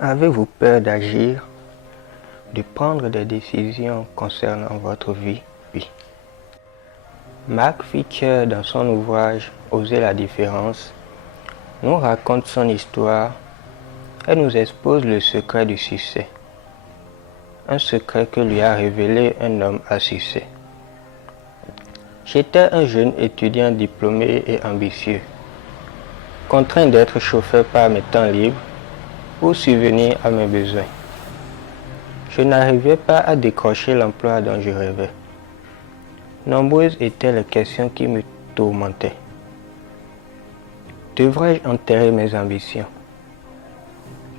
Avez-vous peur d'agir, de prendre des décisions concernant votre vie? Oui. Mark Fisher, dans son ouvrage Oser la différence, nous raconte son histoire et nous expose le secret du succès. Un secret que lui a révélé un homme à succès. J'étais un jeune étudiant diplômé et ambitieux, contraint d'être chauffeur par mes temps libres pour subvenir à mes besoins. Je n'arrivais pas à décrocher l'emploi dont je rêvais. Nombreuses étaient les questions qui me tourmentaient. Devrais-je enterrer mes ambitions?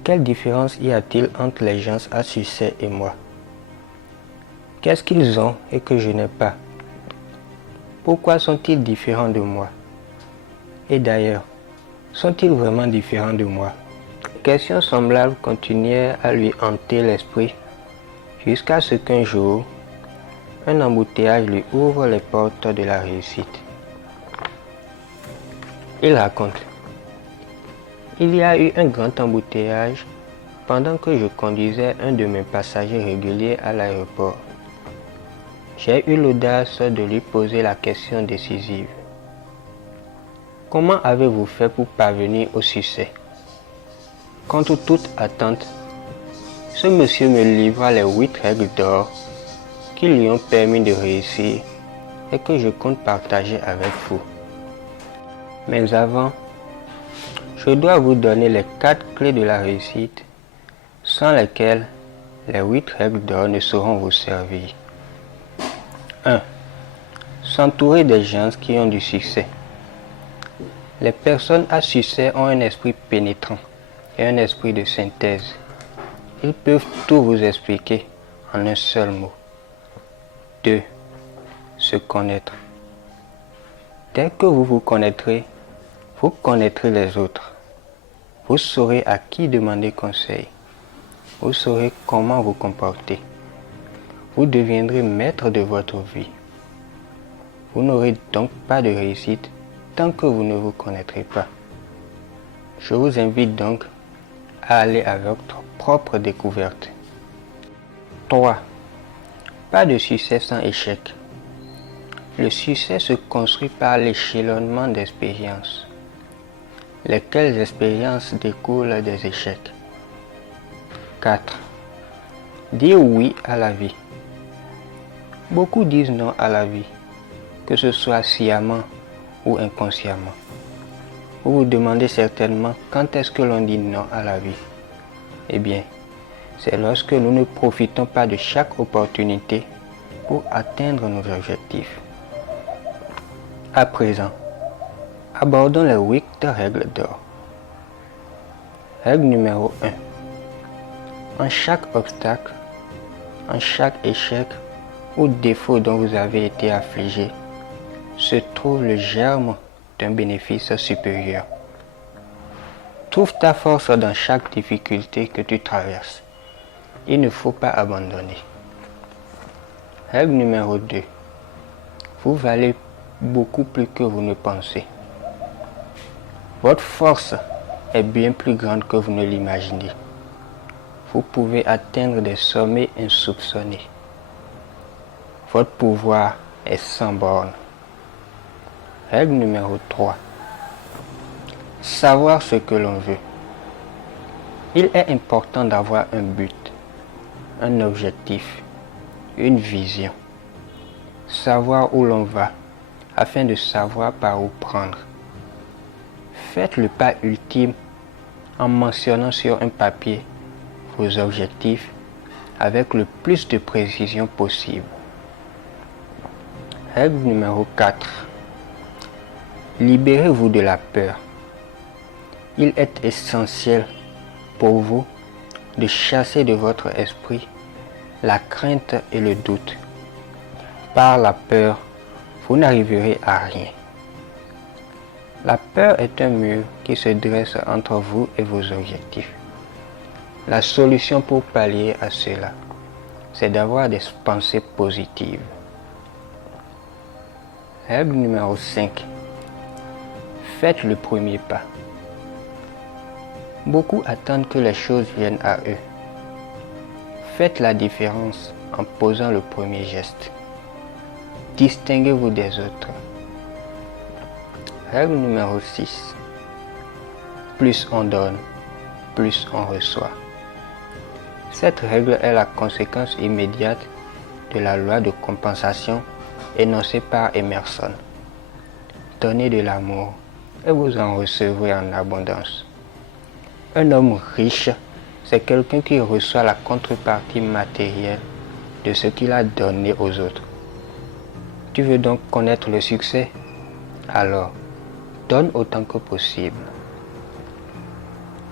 Quelle différence y a-t-il entre les gens à succès et moi? Qu'est-ce qu'ils ont et que je n'ai pas? Pourquoi sont-ils différents de moi? Et d'ailleurs, sont-ils vraiment différents de moi? Les questions semblables continuèrent à lui hanter l'esprit jusqu'à ce qu'un jour, un embouteillage lui ouvre les portes de la réussite. Il raconte: il y a eu un grand embouteillage pendant que je conduisais un de mes passagers réguliers à l'aéroport. J'ai eu l'audace de lui poser la question décisive. Comment avez-vous fait pour parvenir au succès? Contre toute attente, ce monsieur me livra les 8 règles d'or qui lui ont permis de réussir et que je compte partager avec vous. Mais avant, je dois vous donner les 4 clés de la réussite sans lesquelles les 8 règles d'or ne sauront vous servir. 1. S'entourer des gens qui ont du succès. Les personnes à succès ont un esprit pénétrant et un esprit de synthèse. Ils peuvent tout vous expliquer en un seul mot. 2. Se connaître. Dès que vous vous connaîtrez les autres. Vous saurez à qui demander conseil. Vous saurez comment vous comporter. Vous deviendrez maître de votre vie. Vous n'aurez donc pas de réussite tant que vous ne vous connaîtrez pas. Je vous invite donc à aller à votre propre découverte. 3. Pas de succès sans échec. Le succès se construit par l'échelonnement d'expériences. Lesquelles expériences découlent des échecs? 4. Dire oui à la vie. Beaucoup disent non à la vie, que ce soit sciemment ou inconsciemment. Vous vous demandez certainement quand est-ce que l'on dit non à la vie. Eh bien, c'est lorsque nous ne profitons pas de chaque opportunité pour atteindre nos objectifs. À présent, abordons les 8 règles d'or. Règle numéro 1. En chaque obstacle, en chaque échec ou défaut dont vous avez été affligé, se trouve le germe d'un bénéfice supérieur. Trouve ta force dans chaque difficulté que tu traverses. Il ne faut pas abandonner. Règle numéro 2. Vous valez beaucoup plus que vous ne pensez. Votre force est bien plus grande que vous ne l'imaginez. Vous pouvez atteindre des sommets insoupçonnés. Votre pouvoir est sans borne. Règle numéro 3. Savoir ce que l'on veut. Il est important d'avoir un but, un objectif, une vision. Savoir où l'on va afin de savoir par où prendre. Faites le pas ultime en mentionnant sur un papier vos objectifs avec le plus de précision possible. Règle numéro 4. Libérez-vous de la peur. Il est essentiel pour vous de chasser de votre esprit la crainte et le doute. Par la peur, vous n'arriverez à rien. La peur est un mur qui se dresse entre vous et vos objectifs. La solution pour pallier à cela, c'est d'avoir des pensées positives. Règle numéro 5. Faites le premier pas. Beaucoup attendent que les choses viennent à eux. Faites la différence en posant le premier geste. Distinguez-vous des autres. Règle numéro 6. Plus on donne, plus on reçoit. Cette règle est la conséquence immédiate de la loi de compensation énoncée par Emerson. Donnez de l'amour et vous en recevrez en abondance. Un homme riche, c'est quelqu'un qui reçoit la contrepartie matérielle de ce qu'il a donné aux autres. Tu veux donc connaître le succès? Alors, donne autant que possible.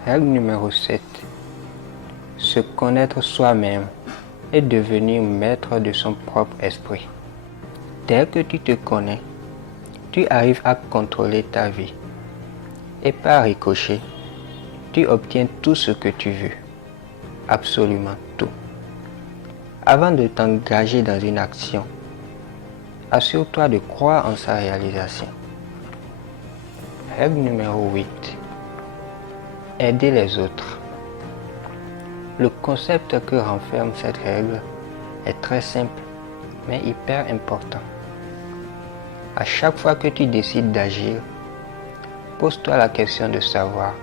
Règle numéro 7. Se connaître soi-même et devenir maître de son propre esprit. Dès que tu te connais, tu arrives à contrôler ta vie. Et par ricochet, tu obtiens tout ce que tu veux. Absolument tout. Avant de t'engager dans une action, assure-toi de croire en sa réalisation. Règle numéro 8. Aider les autres. Le concept que renferme cette règle est très simple, mais hyper important. À chaque fois que tu décides d'agir, pose-toi la question de savoir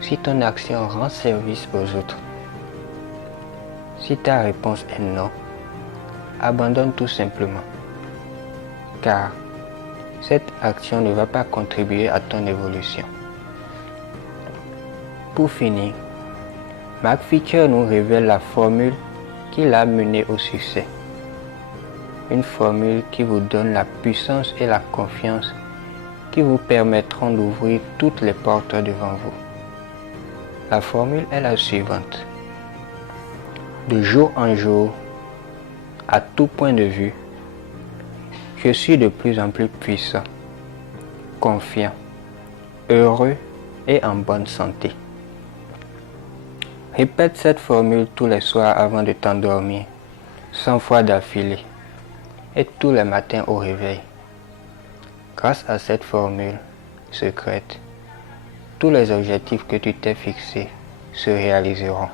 si ton action rend service aux autres. Si ta réponse est non, abandonne tout simplement, car cette action ne va pas contribuer à ton évolution. Pour finir, Mark Fisher nous révèle la formule qui l'a mené au succès. Une formule qui vous donne la puissance et la confiance qui vous permettront d'ouvrir toutes les portes devant vous. La formule est la suivante. De jour en jour, à tout point de vue, je suis de plus en plus puissant, confiant, heureux et en bonne santé. Répète cette formule tous les soirs avant de t'endormir, 100 fois d'affilée, et tous les matins au réveil. Grâce à cette formule secrète, tous les objectifs que tu t'es fixés se réaliseront.